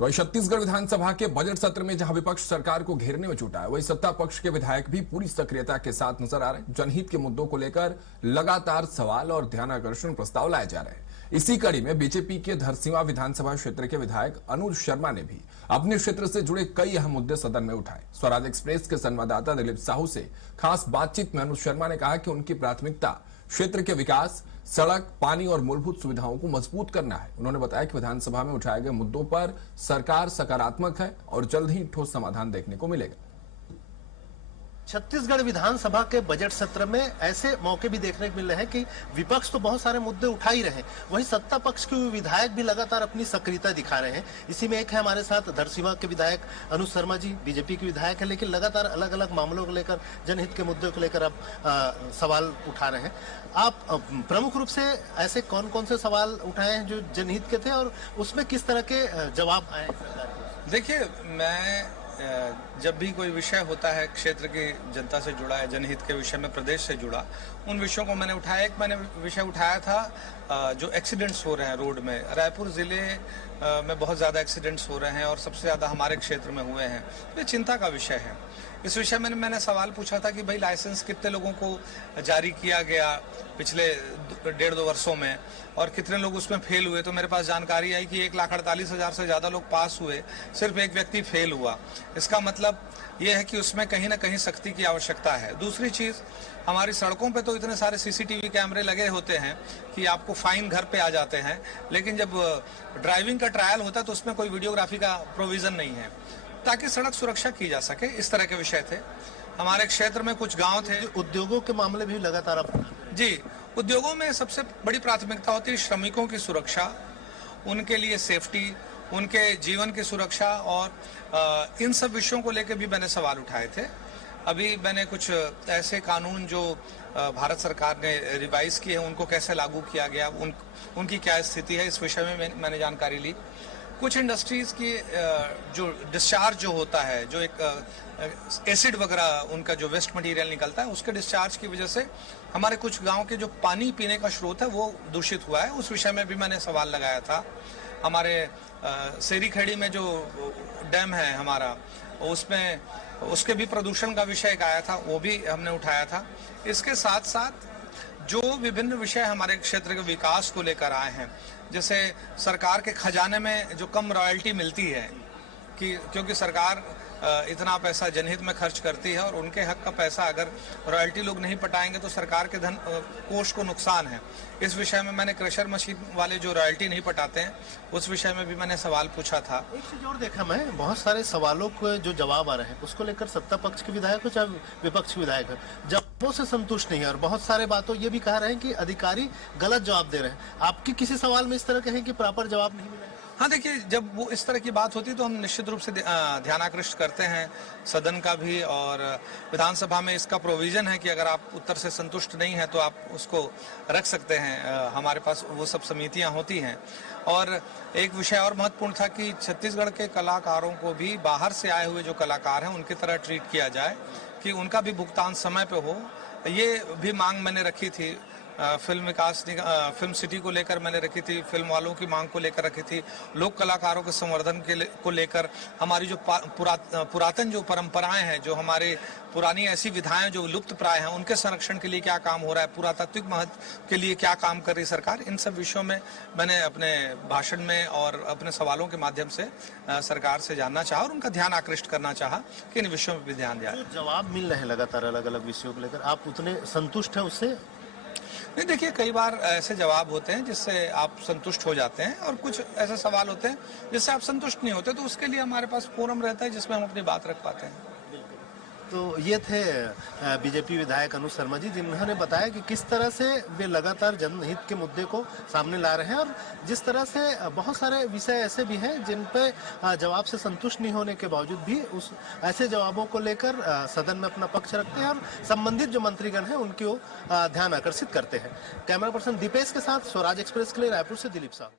तो वही छत्तीसगढ़ विधानसभा के बजट सत्र में जहां विपक्ष सरकार को घेरने में जुटा है, वही सत्ता पक्ष के विधायक भी पूरी सक्रियता के साथ नजर आ रहे हैं। जनहित के मुद्दों को लेकर लगातार सवाल और ध्यानाकर्षण प्रस्ताव लाए जा रहे हैं। इसी कड़ी में बीजेपी के धरसींवा विधानसभा क्षेत्र के विधायक अनुज शर्मा ने भी अपने क्षेत्र से जुड़े कई अहम मुद्दे सदन में उठाए। स्वराज एक्सप्रेस के संवाददाता दिलीप साहू से खास बातचीत में अनुज शर्मा ने कहा कि उनकी प्राथमिकता क्षेत्र के विकास, सड़क, पानी और मूलभूत सुविधाओं को मजबूत करना है। उन्होंने बताया कि विधानसभा में उठाए गए मुद्दों पर सरकार सकारात्मक है और जल्द ही ठोस समाधान देखने को मिलेगा। छत्तीसगढ़ विधानसभा के बजट सत्र में ऐसे मौके भी देखने को मिल रहे हैं कि विपक्ष तो बहुत सारे मुद्दे उठा ही रहे हैं, वहीं सत्ता पक्ष के विधायक भी लगातार अपनी सक्रियता दिखा रहे हैं। इसी में एक है हमारे साथ धरसींवा के विधायक अनुज शर्मा जी, बीजेपी के विधायक है, लेकिन लगातार अलग अलग मामलों को लेकर, जनहित के मुद्दे को लेकर अब सवाल उठा रहे हैं। आप प्रमुख रूप से ऐसे कौन कौन से सवाल उठाए हैं जो जनहित के थे और उसमें किस तरह के जवाब आए सरकार के? देखिए, मैं जब भी कोई विषय होता है क्षेत्र की जनता से जुड़ा है, जनहित के विषय में प्रदेश से जुड़ा, उन विषयों को मैंने उठाया। एक मैंने विषय उठाया था जो एक्सीडेंट्स हो रहे हैं रोड में। रायपुर जिले में बहुत ज़्यादा एक्सीडेंट्स हो रहे हैं और सबसे ज़्यादा हमारे क्षेत्र में हुए हैं। ये चिंता का विषय है। इस विषय में मैंने सवाल पूछा था कि भाई लाइसेंस कितने लोगों को जारी किया गया पिछले 1.5-2 वर्षों में और कितने लोग उसमें फेल हुए। तो मेरे पास जानकारी आई कि 1,48,000 से ज़्यादा लोग पास हुए, सिर्फ एक व्यक्ति फेल हुआ। इसका मतलब ये है कि उसमें कहीं ना कहीं सख्ती की आवश्यकता है। दूसरी चीज़, हमारी सड़कों पे तो इतने सारे सीसीटीवी कैमरे लगे होते हैं कि आपको फाइन घर पे आ जाते हैं, लेकिन जब ड्राइविंग का ट्रायल होता है तो उसमें कोई वीडियोग्राफी का प्रोविज़न नहीं है ताकि सड़क सुरक्षा की जा सके। इस तरह के विषय थे। हमारे क्षेत्र में कुछ गांव थे। उद्योगों के मामले भी लगातार आप जी, उद्योगों में सबसे बड़ी प्राथमिकता होती है श्रमिकों की सुरक्षा, उनके लिए सेफ्टी, उनके जीवन की सुरक्षा, और इन सब विषयों को लेकर भी मैंने सवाल उठाए थे। अभी मैंने कुछ ऐसे कानून जो भारत सरकार ने रिवाइज किए हैं उनको कैसे लागू किया गया, उनकी क्या स्थिति है, इस विषय में मैंने जानकारी ली। कुछ इंडस्ट्रीज की जो डिस्चार्ज जो होता है, जो एक एसिड वगैरह उनका जो वेस्ट मटेरियल निकलता है, उसके डिस्चार्ज की वजह से हमारे कुछ गांव के जो पानी पीने का स्रोत है वो दूषित हुआ है। उस विषय में भी मैंने सवाल लगाया था। हमारे सेरी खेड़ी में जो डैम है हमारा, उसमें उसके भी प्रदूषण का विषय एक आया था, वो भी हमने उठाया था। इसके साथ साथ जो विभिन्न विषय हमारे क्षेत्र के विकास को लेकर आए हैं, जैसे सरकार के खजाने में जो कम रॉयल्टी मिलती है, कि क्योंकि सरकार इतना पैसा जनहित में खर्च करती है और उनके हक का पैसा अगर रॉयल्टी लोग नहीं पटाएंगे तो सरकार के धन कोष को नुकसान है। इस विषय में मैंने क्रेशर मशीन वाले जो रॉयल्टी नहीं पटाते हैं उस विषय में भी मैंने सवाल पूछा था। एक चीज और देखा मैं, बहुत सारे सवालों को जो जवाब आ रहे हैं उसको लेकर सत्ता पक्ष के विधायक हो चाहे विपक्ष के विधायक हो, जवाबों से संतुष्ट नहीं है और बहुत सारे बातों ये भी कह रहे हैं कि अधिकारी गलत जवाब दे रहे हैं। आपकी किसी सवाल में इस तरह के हैं कि प्रॉपर जवाब नहीं मिला? हाँ, देखिए, जब वो इस तरह की बात होती है तो हम निश्चित रूप से ध्यानाकृष्ट करते हैं सदन का भी, और विधानसभा में इसका प्रोविजन है कि अगर आप उत्तर से संतुष्ट नहीं हैं तो आप उसको रख सकते हैं। हमारे पास वो सब समितियां होती हैं। और एक विषय और महत्वपूर्ण था कि छत्तीसगढ़ के कलाकारों को भी बाहर से आए हुए जो कलाकार हैं उनकी तरह ट्रीट किया जाए, कि उनका भी भुगतान समय पे हो। ये भी मांग मैंने रखी थी। फिल्म सिटी को लेकर मैंने रखी थी, फिल्म वालों की मांग को लेकर रखी थी, लोक कलाकारों के संवर्धन को लेकर, हमारी जो पुरातन जो परंपराएं हैं, जो हमारे पुरानी ऐसी विधाएं जो लुप्त प्राय हैं, उनके संरक्षण के लिए क्या काम हो रहा है, पुरातात्विक महत्व के लिए क्या काम कर रही सरकार, इन सब विषयों में मैंने अपने भाषण में और अपने सवालों के माध्यम से सरकार से जानना चाहा और उनका ध्यान आकृष्ट करना चाहा कि इन विषयों में भी ध्यान दिया। जवाब मिल रहे हैं लगातार अलग अलग विषयों को लेकर, आप उतने संतुष्ट हैं उससे? नहीं, देखिए, कई बार ऐसे जवाब होते हैं जिससे आप संतुष्ट हो जाते हैं और कुछ ऐसे सवाल होते हैं जिससे आप संतुष्ट नहीं होते, तो उसके लिए हमारे पास फोरम रहता है जिसमें हम अपनी बात रख पाते हैं। तो ये थे बीजेपी विधायक अनुज शर्मा जी, जिन्होंने बताया कि किस तरह से वे लगातार जनहित के मुद्दे को सामने ला रहे हैं और जिस तरह से बहुत सारे विषय ऐसे भी हैं जिन पे जवाब से संतुष्ट नहीं होने के बावजूद भी उस ऐसे जवाबों को लेकर सदन में अपना पक्ष रखते हैं और संबंधित जो मंत्रीगण हैं उनकी ध्यान आकर्षित करते हैं। कैमरा पर्सन दीपेश के साथ स्वराज एक्सप्रेस के लिए रायपुर से दिलीप साहू।